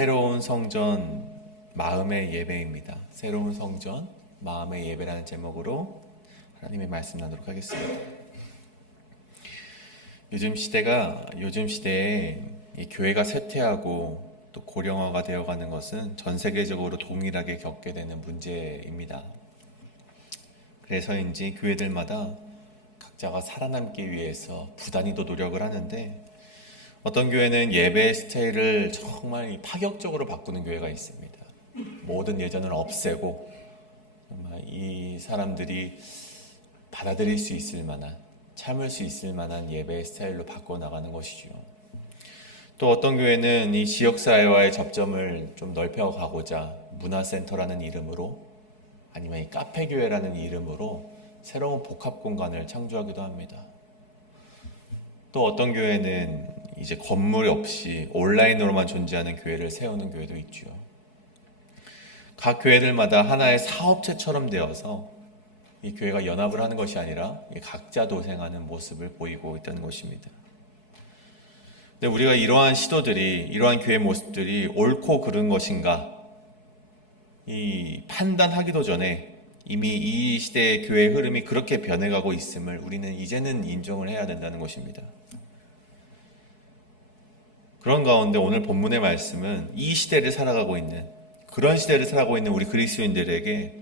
새로운 성전 마음의 예배입니다. 새로운 성전 마음의 예배라는 제목으로 하나님의 말씀 나누도록 하겠습니다. 요즘 시대에 이 교회가 쇠퇴하고 또 고령화가 되어가는 것은 전 세계적으로 동일하게 겪게 되는 문제입니다. 그래서인지 교회들마다 각자가 살아남기 위해서 부단히도 노력을 하는데, 어떤 교회는 예배 스타일을 정말 파격적으로 바꾸는 교회가 있습니다. 모든 예전을 없애고 정말 이 사람들이 받아들일 수 있을 만한, 참을 수 있을 만한 예배 스타일로 바꿔나가는 것이죠. 또 어떤 교회는 이 지역사회와의 접점을 좀 넓혀가고자 문화센터라는 이름으로, 아니면 이 카페교회라는 이름으로 새로운 복합공간을 창조하기도 합니다. 또 어떤 교회는 이제 건물 없이 온라인으로만 존재하는 교회를 세우는 교회도 있죠. 각 교회들마다 하나의 사업체처럼 되어서 이 교회가 연합을 하는 것이 아니라 각자 도생하는 모습을 보이고 있다는 것입니다. 근데 우리가 이러한 교회 모습들이 옳고 그른 것인가, 이 판단하기도 전에 이미 이 시대의 교회의 흐름이 그렇게 변해가고 있음을 우리는 이제는 인정을 해야 된다는 것입니다. 그런 가운데 오늘 본문의 말씀은 그런 시대를 살아가고 있는 우리 그리스도인들에게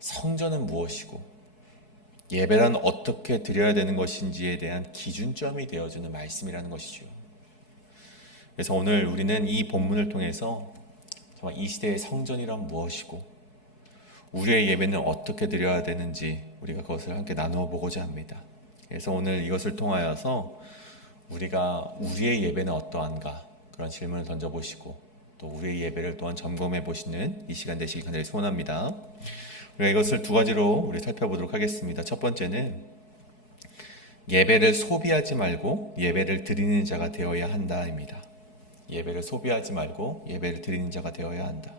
성전은 무엇이고 예배란 어떻게 드려야 되는 것인지에 대한 기준점이 되어주는 말씀이라는 것이죠. 그래서 오늘 우리는 이 본문을 통해서 정말 이 시대의 성전이란 무엇이고 우리의 예배는 어떻게 드려야 되는지 우리가 그것을 함께 나누어 보고자 합니다. 그래서 오늘 이것을 통하여서 우리가 우리의 예배는 어떠한가, 그런 질문을 던져보시고 또 우리의 예배를 또한 점검해 보시는 이 시간 되시길 간절히 소원합니다. 우리가 이것을 두 가지로 우리 살펴보도록 하겠습니다. 첫 번째는 예배를 소비하지 말고 예배를 드리는 자가 되어야 한다입니다. 예배를 소비하지 말고 예배를 드리는 자가 되어야 한다.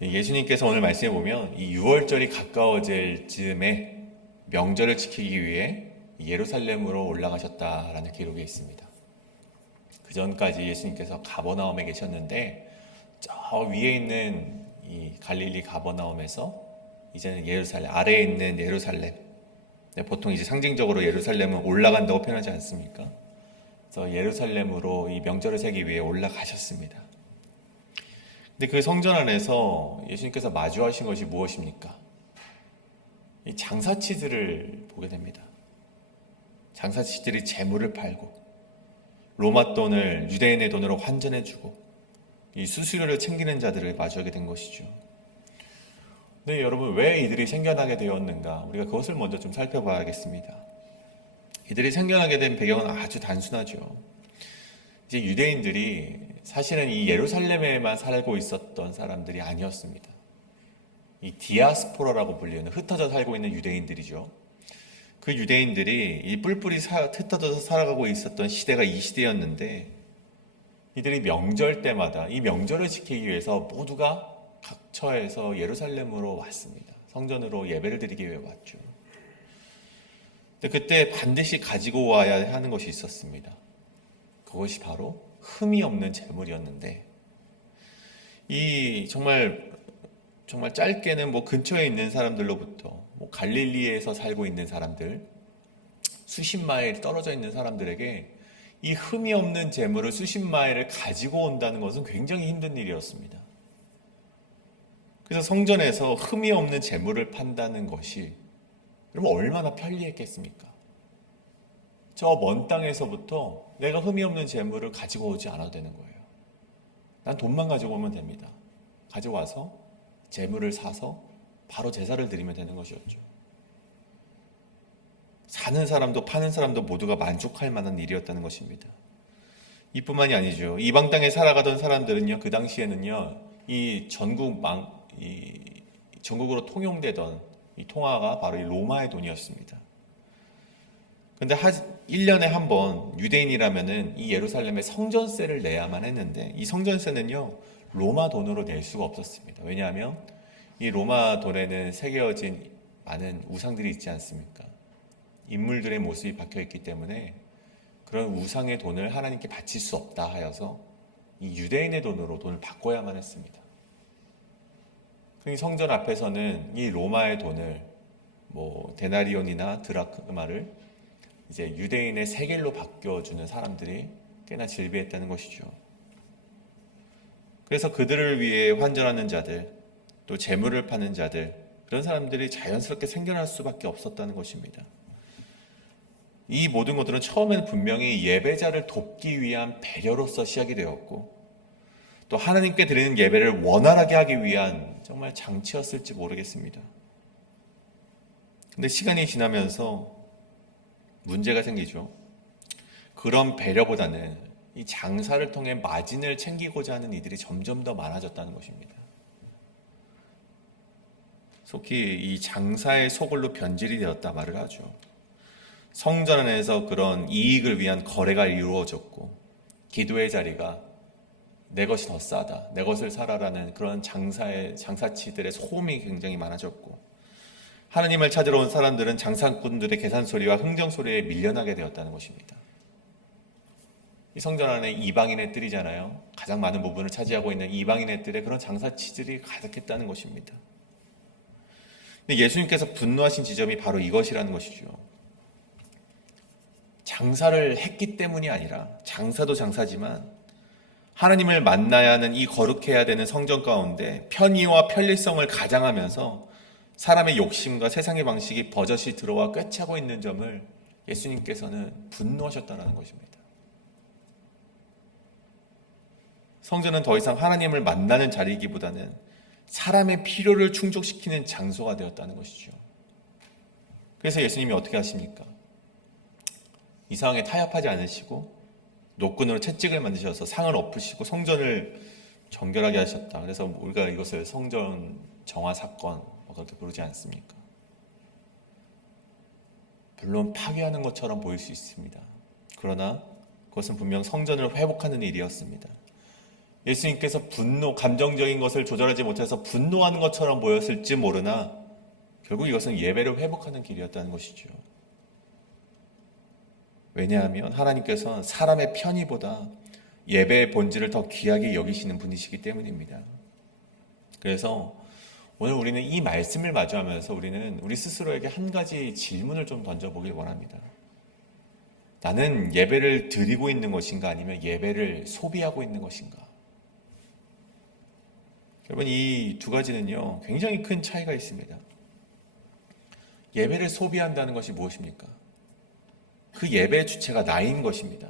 예수님께서 오늘 말씀해 보면 이 6월절이 가까워질 즈음에 명절을 지키기 위해 예루살렘으로 올라가셨다라는 기록이 있습니다. 그 전까지 예수님께서 가버나움에 계셨는데 저 위에 있는 이 갈릴리 가버나움에서 이제는 예루살렘, 아래에 있는 예루살렘, 보통 이제 상징적으로 예루살렘은 올라간다고 표현하지 않습니까? 그래서 예루살렘으로 이 명절을 세기 위해 올라가셨습니다. 근데 그 성전 안에서 예수님께서 마주하신 것이 무엇입니까? 이 장사치들을 보게 됩니다. 장사치들이 재물을 팔고 로마 돈을 유대인의 돈으로 환전해주고 이 수수료를 챙기는 자들을 마주하게 된 것이죠. 근데 여러분, 왜 이들이 생겨나게 되었는가? 우리가 그것을 먼저 좀 살펴봐야겠습니다. 이들이 생겨나게 된 배경은 아주 단순하죠. 이제 유대인들이 사실은 이 예루살렘에만 살고 있었던 사람들이 아니었습니다. 이 디아스포라라고 불리는 흩어져 살고 있는 유대인들이죠. 그 유대인들이 이 뿔뿔이 흩어져서 살아가고 있었던 시대가 이 시대였는데, 이들이 명절 때마다 이 명절을 지키기 위해서 모두가 각처에서 예루살렘으로 왔습니다. 성전으로 예배를 드리기 위해 왔죠. 근데 그때 반드시 가지고 와야 하는 것이 있었습니다. 그것이 바로 흠이 없는 제물이었는데, 이 정말 짧게는 근처에 있는 사람들로부터 갈릴리에서 살고 있는 사람들, 수십 마일 떨어져 있는 사람들에게 이 흠이 없는 제물을 수십 마일을 가지고 온다는 것은 굉장히 힘든 일이었습니다. 그래서 성전에서 흠이 없는 제물을 판다는 것이 여러분 얼마나 편리했겠습니까? 저 먼 땅에서부터 내가 흠이 없는 제물을 가지고 오지 않아도 되는 거예요. 난 돈만 가지고 오면 됩니다. 가지고 와서 제물을 사서 바로 제사를 드리면 되는 것이었죠. 사는 사람도 파는 사람도 모두가 만족할 만한 일이었다는 것입니다. 이뿐만이 아니죠. 이방 땅에 살아가던 사람들은요, 그 당시에는요, 이 전국으로 통용되던 이 통화가 바로 이 로마의 돈이었습니다. 근데 1년에 한 번 유대인이라면은 이 예루살렘에 성전세를 내야만 했는데, 이 성전세는요, 로마 돈으로 낼 수가 없었습니다. 왜냐하면 이 로마 돈에는 새겨진 많은 우상들이 있지 않습니까? 인물들의 모습이 박혀있기 때문에 그런 우상의 돈을 하나님께 바칠 수 없다 하여서 이 유대인의 돈으로 돈을 바꿔야만 했습니다. 그 성전 앞에서는 이 로마의 돈을 데나리온이나 드라크마를 이제 유대인의 세겔로 바뀌어주는 사람들이 꽤나 질비했다는 것이죠. 그래서 그들을 위해 환전하는 자들, 또 재물을 파는 자들, 그런 사람들이 자연스럽게 생겨날 수밖에 없었다는 것입니다. 이 모든 것들은 처음에는 분명히 예배자를 돕기 위한 배려로서 시작이 되었고, 또 하나님께 드리는 예배를 원활하게 하기 위한 정말 장치였을지 모르겠습니다. 근데 시간이 지나면서 문제가 생기죠. 그런 배려보다는 이 장사를 통해 마진을 챙기고자 하는 이들이 점점 더 많아졌다는 것입니다. 속히 이 장사의 소굴로 변질이 되었다 말을 하죠. 성전 안에서 그런 이익을 위한 거래가 이루어졌고, 기도의 자리가 내 것이 더 싸다, 내 것을 사라라는 그런 장사치들의 소음이 굉장히 많아졌고, 하나님을 찾으러 온 사람들은 장사꾼들의 계산소리와 흥정소리에 밀려나게 되었다는 것입니다. 이 성전 안에 이방인의 뜰이잖아요. 가장 많은 부분을 차지하고 있는 이방인의 뜰에 그런 장사치들이 가득했다는 것입니다. 근데 예수님께서 분노하신 지점이 바로 이것이라는 것이죠. 장사를 했기 때문이 아니라, 장사도 장사지만 하나님을 만나야 하는 이 거룩해야 되는 성전 가운데 편의와 편리성을 가장하면서 사람의 욕심과 세상의 방식이 버젓이 들어와 꿰차고 있는 점을 예수님께서는 분노하셨다는 것입니다. 성전은 더 이상 하나님을 만나는 자리이기보다는 사람의 필요를 충족시키는 장소가 되었다는 것이죠. 그래서 예수님이 어떻게 하십니까? 이 상황에 타협하지 않으시고 노끈으로 채찍을 만드셔서 상을 엎으시고 성전을 정결하게 하셨다. 그래서 우리가 이것을 성전 정화 사건 그렇게 부르지 않습니까? 물론 파괴하는 것처럼 보일 수 있습니다. 그러나 그것은 분명 성전을 회복하는 일이었습니다. 예수님께서 감정적인 것을 조절하지 못해서 분노하는 것처럼 보였을지 모르나 결국 이것은 예배를 회복하는 길이었다는 것이죠. 왜냐하면 하나님께서는 사람의 편의보다 예배의 본질을 더 귀하게 여기시는 분이시기 때문입니다. 그래서 오늘 우리는 이 말씀을 마주하면서 우리는 우리 스스로에게 한 가지 질문을 좀 던져보길 원합니다. 나는 예배를 드리고 있는 것인가 아니면 예배를 소비하고 있는 것인가? 여러분, 이 두 가지는요 굉장히 큰 차이가 있습니다. 예배를 소비한다는 것이 무엇입니까? 그 예배의 주체가 나인 것입니다.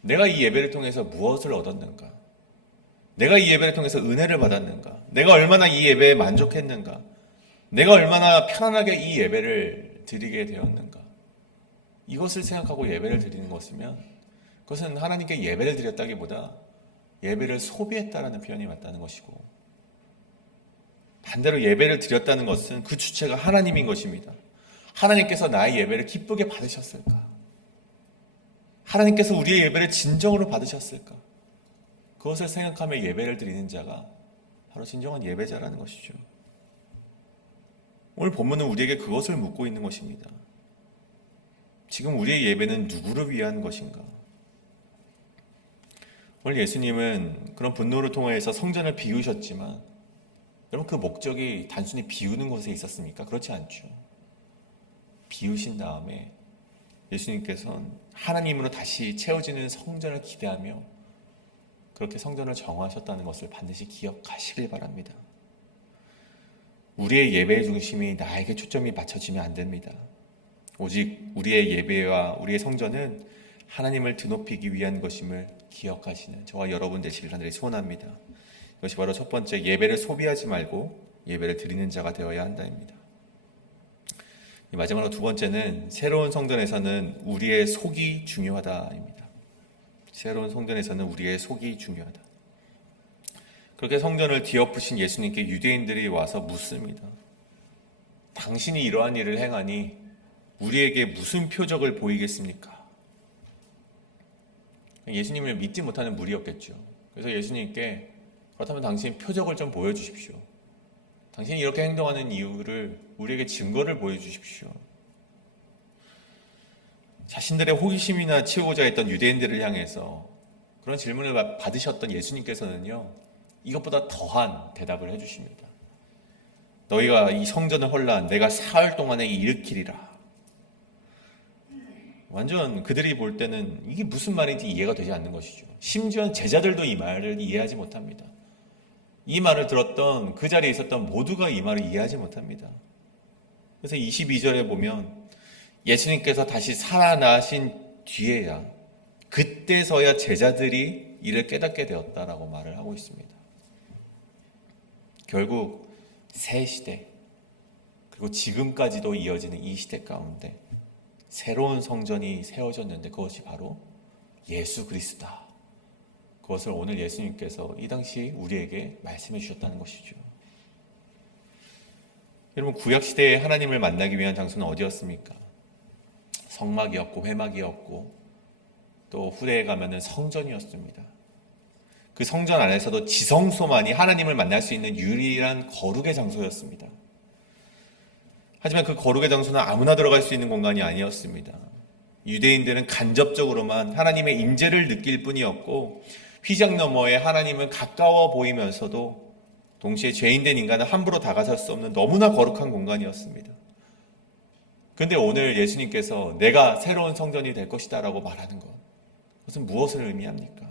내가 이 예배를 통해서 무엇을 얻었는가? 내가 이 예배를 통해서 은혜를 받았는가? 내가 얼마나 이 예배에 만족했는가? 내가 얼마나 편안하게 이 예배를 드리게 되었는가? 이것을 생각하고 예배를 드리는 것이면 그것은 하나님께 예배를 드렸다기보다 예배를 소비했다라는 표현이 맞다는 것이고, 반대로 예배를 드렸다는 것은 그 주체가 하나님인 것입니다. 하나님께서 나의 예배를 기쁘게 받으셨을까? 하나님께서 우리의 예배를 진정으로 받으셨을까? 그것을 생각하며 예배를 드리는 자가 바로 진정한 예배자라는 것이죠. 오늘 본문은 우리에게 그것을 묻고 있는 것입니다. 지금 우리의 예배는 누구를 위한 것인가? 오늘 예수님은 그런 분노를 통해서 성전을 비우셨지만 여러분, 그 목적이 단순히 비우는 것에 있었습니까? 그렇지 않죠. 비우신 다음에 예수님께서는 하나님으로 다시 채워지는 성전을 기대하며 그렇게 성전을 정화하셨다는 것을 반드시 기억하시길 바랍니다. 우리의 예배의 중심이 나에게 초점이 맞춰지면 안 됩니다. 오직 우리의 예배와 우리의 성전은 하나님을 드높이기 위한 것임을 기억하시는 저와 여러분 되시길 하늘에 소원합니다. 이것이 바로 첫 번째, 예배를 소비하지 말고 예배를 드리는 자가 되어야 한다입니다. 마지막으로 두 번째는 새로운 성전에서는 우리의 속이 중요하다입니다. 새로운 성전에서는 우리의 속이 중요하다. 그렇게 성전을 뒤엎으신 예수님께 유대인들이 와서 묻습니다. 당신이 이러한 일을 행하니 우리에게 무슨 표적을 보이겠습니까? 예수님을 믿지 못하는 무리였겠죠. 그래서 예수님께 그렇다면 당신 표적을 좀 보여주십시오. 당신이 이렇게 행동하는 이유를 우리에게 증거를 보여주십시오. 자신들의 호기심이나 치우고자 했던 유대인들을 향해서 그런 질문을 받으셨던 예수님께서는요, 이것보다 더한 대답을 해주십니다. 너희가 이 성전을 헐라 내가 사흘 동안에 일으키리라. 완전 그들이 볼 때는 이게 무슨 말인지 이해가 되지 않는 것이죠. 심지어 제자들도 이 말을 이해하지 못합니다. 이 말을 들었던 그 자리에 있었던 모두가 이 말을 이해하지 못합니다. 그래서 22절에 보면 예수님께서 다시 살아나신 뒤에야 그때서야 제자들이 이를 깨닫게 되었다라고 말을 하고 있습니다. 결국 새 시대, 그리고 지금까지도 이어지는 이 시대 가운데 새로운 성전이 세워졌는데 그것이 바로 예수 그리스도다. 그것을 오늘 예수님께서 이 당시 우리에게 말씀해 주셨다는 것이죠. 여러분, 구약시대에 하나님을 만나기 위한 장소는 어디였습니까? 성막이었고 회막이었고 또 후대에 가면은 성전이었습니다. 그 성전 안에서도 지성소만이 하나님을 만날 수 있는 유일한 거룩의 장소였습니다. 하지만 그 거룩의 장소는 아무나 들어갈 수 있는 공간이 아니었습니다. 유대인들은 간접적으로만 하나님의 임재를 느낄 뿐이었고 휘장 너머에 하나님은 가까워 보이면서도 동시에 죄인된 인간은 함부로 다가설 수 없는 너무나 거룩한 공간이었습니다. 그런데 오늘 예수님께서 내가 새로운 성전이 될 것이다 라고 말하는 것, 그것은 무엇을 의미합니까?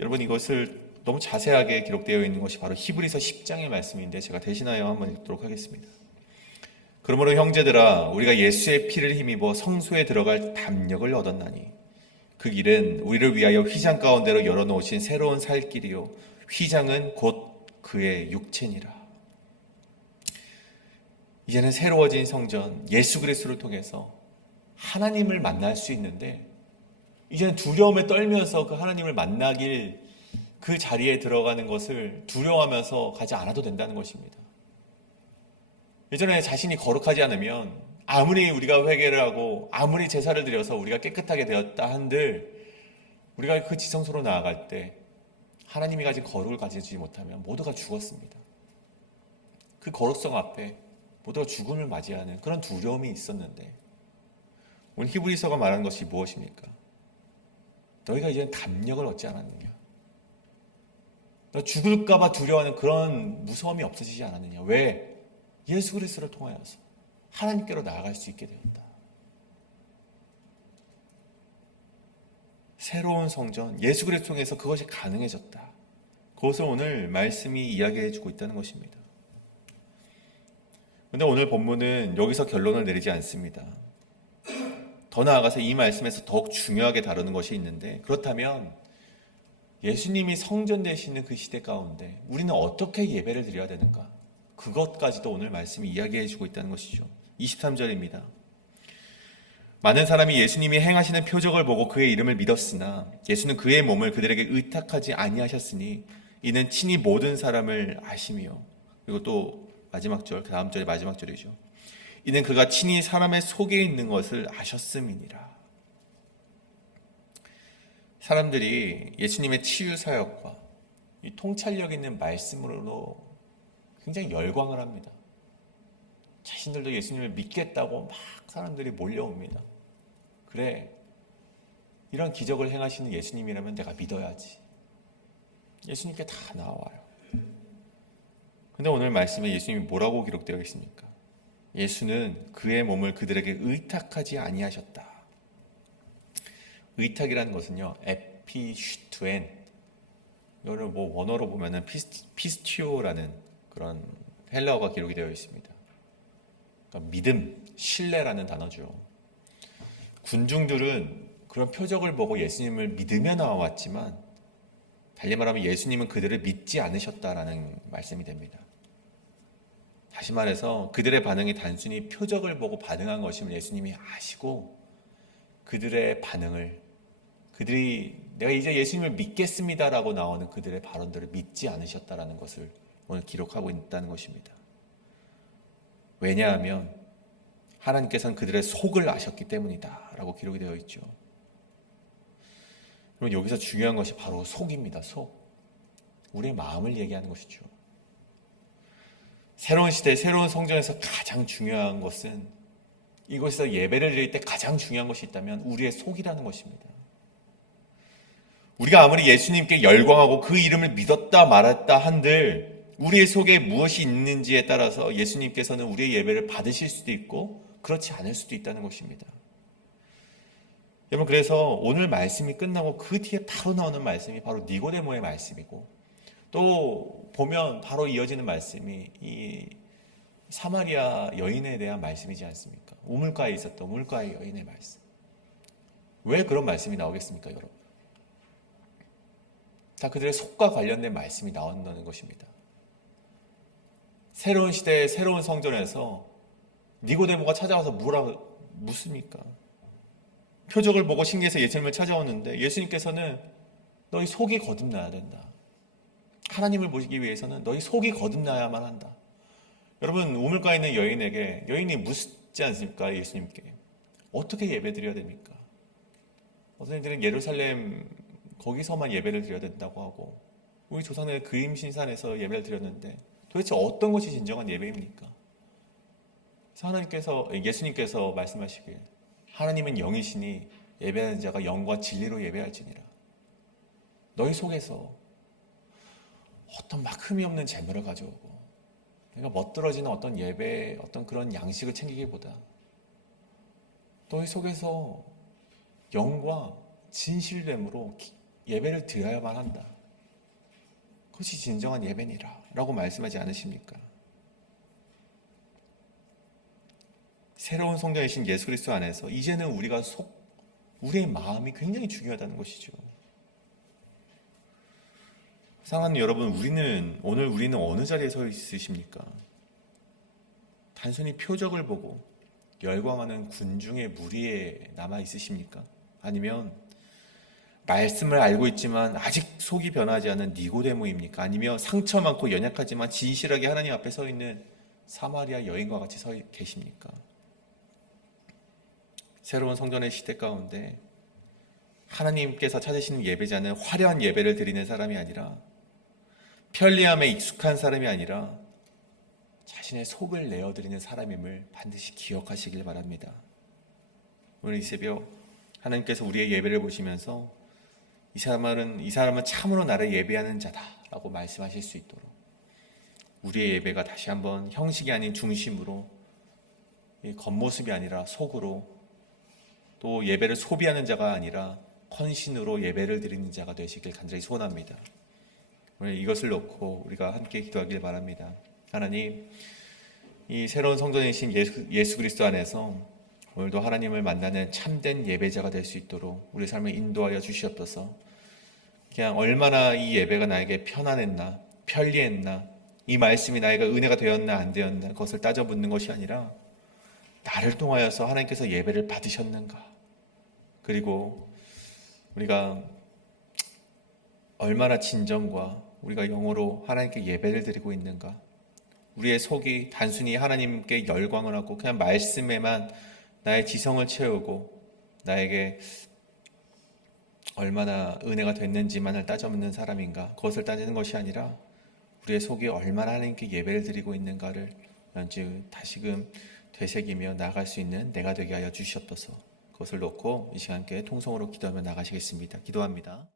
여러분, 이것을 너무 자세하게 기록되어 있는 것이 바로 히브리서 10장의 말씀인데 제가 대신하여 한번 읽도록 하겠습니다. 그러므로 형제들아, 우리가 예수의 피를 힘입어 성소에 들어갈 담력을 얻었나니 그 길은 우리를 위하여 휘장 가운데로 열어놓으신 새로운 살 길이요 휘장은 곧 그의 육체니라. 이제는 새로워진 성전 예수 그리스도를 통해서 하나님을 만날 수 있는데 이제는 두려움에 떨면서 그 하나님을 만나길 그 자리에 들어가는 것을 두려워하면서 가지 않아도 된다는 것입니다. 예전에 자신이 거룩하지 않으면 아무리 우리가 회개를 하고 아무리 제사를 드려서 우리가 깨끗하게 되었다 한들 우리가 그 지성소로 나아갈 때 하나님이 가진 거룩을 가지지 못하면 모두가 죽었습니다. 그 거룩성 앞에 모두가 죽음을 맞이하는 그런 두려움이 있었는데 오늘 히브리서가 말하는 것이 무엇입니까? 너희가 이제는 담력을 얻지 않았느냐? 너 죽을까 봐 두려워하는 그런 무서움이 없어지지 않았느냐? 왜? 예수 그리스도를 통하여서 하나님께로 나아갈 수 있게 되었다. 새로운 성전, 예수 그리스도 통해서 그것이 가능해졌다. 그것을 오늘 말씀이 이야기해 주고 있다는 것입니다. 그런데 오늘 본문은 여기서 결론을 내리지 않습니다. 더 나아가서 이 말씀에서 더욱 중요하게 다루는 것이 있는데, 그렇다면 예수님이 성전 되시는 그 시대 가운데 우리는 어떻게 예배를 드려야 되는가? 그것까지도 오늘 말씀이 이야기해 주고 있다는 것이죠. 23절입니다. 많은 사람이 예수님이 행하시는 표적을 보고 그의 이름을 믿었으나 예수는 그의 몸을 그들에게 의탁하지 아니하셨으니 이는 친히 모든 사람을 아시며, 그리고 또 마지막 절, 그 다음 절이 마지막 절이죠. 이는 그가 친히 사람의 속에 있는 것을 아셨음이니라. 사람들이 예수님의 치유 사역과 이 통찰력 있는 말씀으로 굉장히 열광을 합니다. 자신들도 예수님을 믿겠다고 막 사람들이 몰려옵니다. 그래, 이런 기적을 행하시는 예수님이라면 내가 믿어야지. 예수님께 다 나와요. 근데 오늘 말씀에 예수님이 뭐라고 기록되어 있습니까? 예수는 그의 몸을 그들에게 의탁하지 아니하셨다. 의탁이라는 것은요, 에피슈투엔, 이거를 뭐 원어로 보면은 피스티오라는 그런 헬라어가 기록이 되어 있습니다. 그러니까 믿음, 신뢰라는 단어죠. 군중들은 그런 표적을 보고 예수님을 믿으며 나와왔지만 달리 말하면 예수님은 그들을 믿지 않으셨다라는 말씀이 됩니다. 다시 말해서 그들의 반응이 단순히 표적을 보고 반응한 것임을 예수님이 아시고 그들의 반응을, 그들이 내가 이제 예수님을 믿겠습니다라고 나오는 그들의 발언들을 믿지 않으셨다라는 것을 오늘 기록하고 있다는 것입니다. 왜냐하면 하나님께서는 그들의 속을 아셨기 때문이다 라고 기록이 되어 있죠. 그럼 여기서 중요한 것이 바로 속입니다. 속. 우리의 마음을 얘기하는 것이죠. 새로운 시대, 새로운 성전에서 가장 중요한 것은, 이곳에서 예배를 드릴 때 가장 중요한 것이 있다면 우리의 속이라는 것입니다. 우리가 아무리 예수님께 열광하고 그 이름을 믿었다 말았다 한들 우리의 속에 무엇이 있는지에 따라서 예수님께서는 우리의 예배를 받으실 수도 있고 그렇지 않을 수도 있다는 것입니다. 여러분, 그래서 오늘 말씀이 끝나고 그 뒤에 바로 나오는 말씀이 바로 니고데모의 말씀이고, 또 보면 바로 이어지는 말씀이 이 사마리아 여인에 대한 말씀이지 않습니까? 우물가에 있었던 우물가의 여인의 말씀. 왜 그런 말씀이 나오겠습니까, 여러분? 다 그들의 속과 관련된 말씀이 나온다는 것입니다. 새로운 시대의 새로운 성전에서 니고데모가 찾아와서 묻습니까? 표적을 보고 신기해서 예수님을 찾아오는데 예수님께서는 너희 속이 거듭나야 된다. 하나님을 보시기 위해서는 너희 속이 거듭나야만 한다. 여러분, 우물가에 있는 여인에게 여인이 묻지 않습니까? 예수님께. 어떻게 예배드려야 됩니까? 어떤 이들은 예루살렘 거기서만 예배를 드려야 된다고 하고 우리 조상의 그림신산에서 예배를 드렸는데 도대체 어떤 것이 진정한 예배입니까? 그래서 예수님께서 말씀하시길 하나님은 영이시니 예배하는 자가 영과 진리로 예배할지니라. 너희 속에서 어떤 막 흠이 없는 재물을 가져오고 내가 멋들어지는 어떤 예배, 어떤 그런 양식을 챙기기보다 너희 속에서 영과 진실됨으로 예배를 드려야만 한다. 그것이 진정한 예배니라 라고 말씀하지 않으십니까? 새로운 성전이신 예수 그리스도 안에서 이제는 우리의 마음이 굉장히 중요하다는 것이죠. 사랑하는 여러분, 오늘 우리는 어느 자리에 서 있으십니까? 단순히 표적을 보고 열광하는 군중의 무리에 남아 있으십니까? 아니면 말씀을 알고 있지만 아직 속이 변하지 않은 니고데모입니까? 아니면 상처 많고 연약하지만 진실하게 하나님 앞에 서 있는 사마리아 여인과 같이 서 계십니까? 새로운 성전의 시대 가운데 하나님께서 찾으시는 예배자는 화려한 예배를 드리는 사람이 아니라 편리함에 익숙한 사람이 아니라 자신의 속을 내어드리는 사람임을 반드시 기억하시길 바랍니다. 오늘 이 새벽 하나님께서 우리의 예배를 보시면서 이 사람은 참으로 나를 예배하는 자다라고 말씀하실 수 있도록 우리의 예배가 다시 한번 형식이 아닌 중심으로 겉모습이 아니라 속으로 또 예배를 소비하는 자가 아니라 헌신으로 예배를 드리는 자가 되시길 간절히 소원합니다. 오늘 이것을 놓고 우리가 함께 기도하길 바랍니다. 하나님, 이 새로운 성전이신 예수 그리스도 안에서 오늘도 하나님을 만나는 참된 예배자가 될 수 있도록 우리 삶을 인도하여 주시옵소서. 그냥 얼마나 이 예배가 나에게 편안했나, 편리했나, 이 말씀이 나에게 은혜가 되었나 안 되었나 그것을 따져 묻는 것이 아니라 나를 통하여서 하나님께서 예배를 받으셨는가, 그리고 우리가 얼마나 진정과 우리가 영어로 하나님께 예배를 드리고 있는가, 우리의 속이 단순히 하나님께 열광을 하고 그냥 말씀에만 나의 지성을 채우고 나에게 얼마나 은혜가 됐는지만을 따져묻는 사람인가, 그것을 따지는 것이 아니라 우리의 속이 얼마나 하나님께 예배를 드리고 있는가를 다시금 되새기며 나아갈 수 있는 내가 되게 하여 주시옵소서. 그것을 놓고 이 시간께 통성으로 기도하며 나가시겠습니다. 기도합니다.